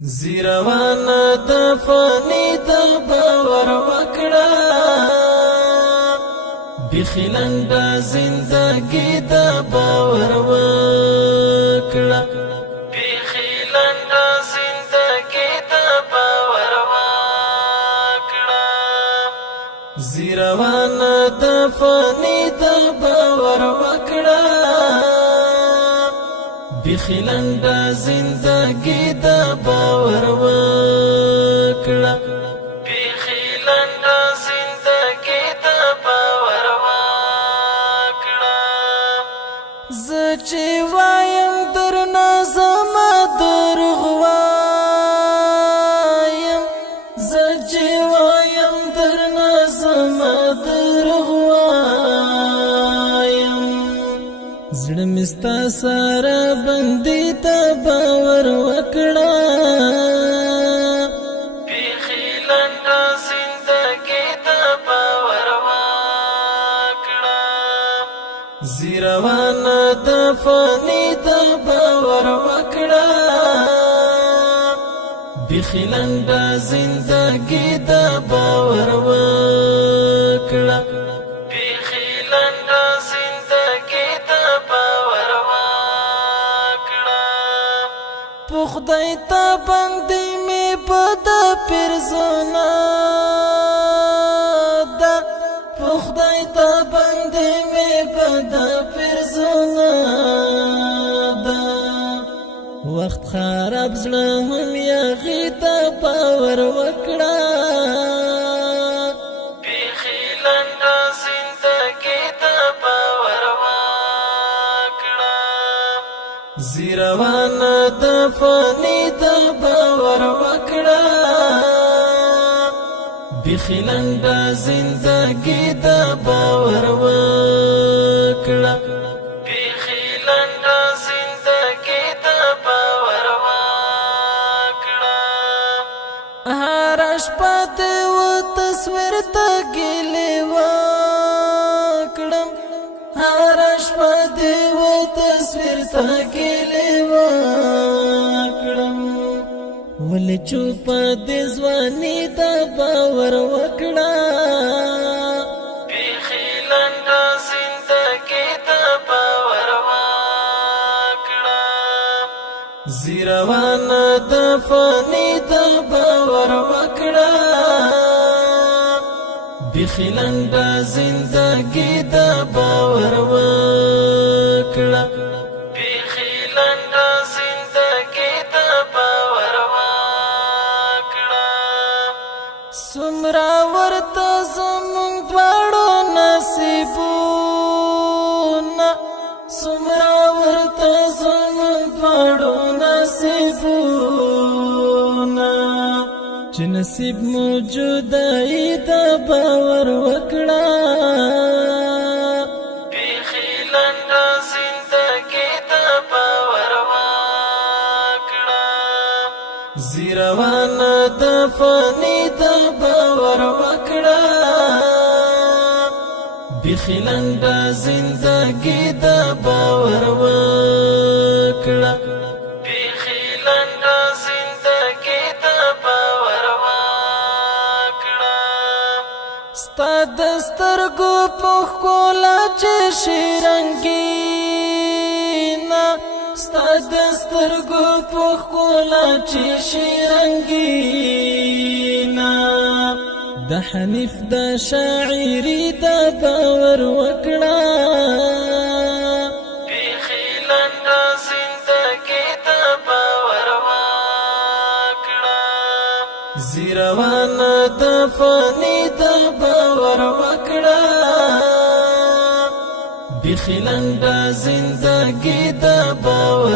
زیروانه د فانی د باور وکړه بخیلند زندگی د باور وکړه بخیلند زندگی د باور وکړه زیروانه د فانی د باور وکړه بخیلند زندگی د باور وکړه بخیلند زندگی د باور وکړه زه چې وایم درنه زما دروغ وایم زه چې وایم درنه زما دروغ وایم زړه مې ستا سره بندي ته باور وکړه بخیلند زندگی ته باور وکړه زیروانه د فانی د باور وکړه بخیلند زندگی د باور وکړه بخیلند زندگی د باور وکړه په خدای ته باندې مې بد پرزونه ده په خدای ته باندې مې بد پرزونه ده وخت خراب زړه هم یغې ته باور وکړه بخیلند زندگی د باور وکړه زیروانه د فانی د باور وکړه بخیلند زندگی د باور وکړه بخیلند زندگی د باور وکړه هر شپه د و تصویر ته ګیلې وکړم هر شپه د و تصویر ته ګیلې وکړم ولې چوپ د ځواني د باور وکړه بخیلند زندگی د باور وکړه زیروانه د فانی د باور وکړه بخیلند زندگی د باور وکړه بخیلند زندگی د باور وکړه سمرا ورته زمون دواړو نصیبونه سمرا ورته زمون دواړو نصیبونه چې نصیب موجودای د باور وکړه بخیلند زندگی د باور وکړه زیروانه د فانی د باور وکړه بخیلند زندگی د باور وکړه بخیلند زندگی د باور وکړه ستا د سترګو په ښکلا چې شیرنګینا ستا د سترګو په ښکلا چې شیرنګینا د حنیف د شاعري د باور وکړه بخیلند زندگی د باور وکړه زیروانه د فانی د باور وکړه بخیلند زندگی د باور